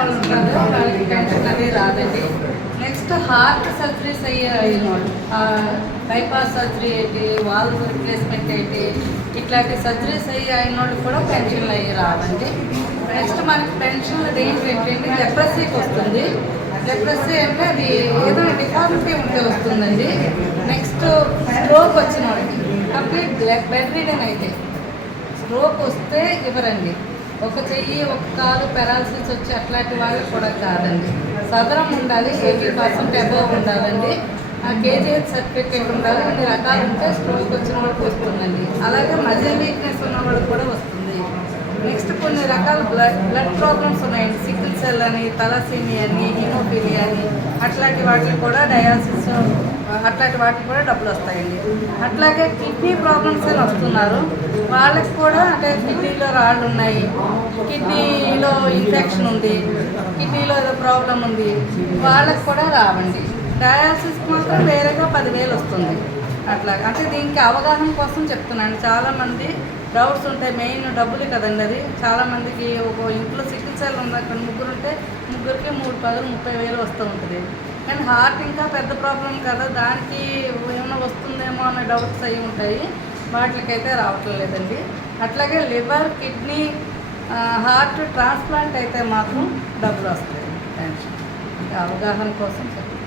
వాళ్ళు ఉంటారో వాళ్ళకి పెన్షన్ అనేది రాదండి నెక్స్ట్ హార్ట్ సర్జరీస్ అయ్యే అయిన వాళ్ళు బైపాస్ సర్జరీ ఏంటి వాల్ రిప్లేస్మెంట్ ఏంటి ఇట్లాంటి సర్జరీస్ అయ్యి అయిన వాళ్ళు కూడా పెన్షన్లు అయ్యి రావండి. నెక్స్ట్ మనకి పెన్షన్ రేంజ్ ఏంటంటే డెప్రెసీకి వస్తుంది. డెప్రెసీ అంటే అది ఏదైనా డిఫార్మిటీ ఉంటే వస్తుందండి. నెక్స్ట్ స్ట్రోక్ వచ్చిన వాళ్ళకి కంప్లీట్ బెడ్ రీడన్ అయితే. స్ట్రోక్ వస్తే ఇవ్వరండి. ఒక చెయ్యి ఒక కాలు పెరాలసిస్ వచ్చి అట్లాంటి వాళ్ళకి కూడా కాదండి. సదరం ఉండాలి ఎయిటీ పర్సెంట్ అబవ్ ఉండాలండి. ఆ కేజీహెచ్ సర్టిఫికేట్ ఉండాలి అన్ని రకాలు ఉంటే స్ట్రోక్ వచ్చిన వాళ్ళకి వస్తుందండి. అలాగే మజిల్ వీక్నెస్ ఉన్న వాళ్ళకి కూడా వస్తుంది. నెక్స్ట్ కొన్ని రకాల బ్లడ్ బ్లడ్ ప్రాబ్లమ్స్ ఉన్నాయండి. సికిల్ సెల్ అని తలసీమి అని హిమోఫీలియా అని అట్లాంటి వాటికి కూడా డయాలసిస్ అట్లాంటి వాటికి కూడా డబ్బులు వస్తాయండి. అట్లాగే కిడ్నీ ప్రాబ్లమ్స్ అని వస్తున్నారు. వాళ్ళకి కూడా అంటే కిడ్నీలో రాళ్ళు ఉన్నాయి. కిడ్నీలో ఇన్ఫెక్షన్ ఉంది. కిడ్నీలో ఏదో ప్రాబ్లం ఉంది. వాళ్ళకి కూడా రావండి. డయాలసిస్కి మాత్రం వేరేగా పదివేలు వస్తుంది. అట్లా అంటే దీనికి అవగాహన కోసం చెప్తున్నాను. చాలామంది డౌట్స్ ఉంటాయి మెయిన్ డబ్బులు కదండి అది. చాలామందికి ఒక ఇంట్లో సికిల్ సెల్ ఉంది అక్కడ ముగ్గురు ఉంటే ముగ్గురికి మూడు పదులు ముప్పై వేలు వస్తూ ఉంటుంది. కానీ హార్ట్ ఇంకా పెద్ద ప్రాబ్లం కదా దానికి ఏమైనా వస్తుందేమో అనే డౌట్స్ అవి ఉంటాయి. వాటికైతే రావట్లేదండి లేదండి. అట్లాగే లివర్ కిడ్నీ హార్ట్ ట్రాన్స్ప్లాంట్ అయితే మాత్రం డబ్బులు వస్తాయి. టెన్షన్ అవగాహన కోసం చెప్పండి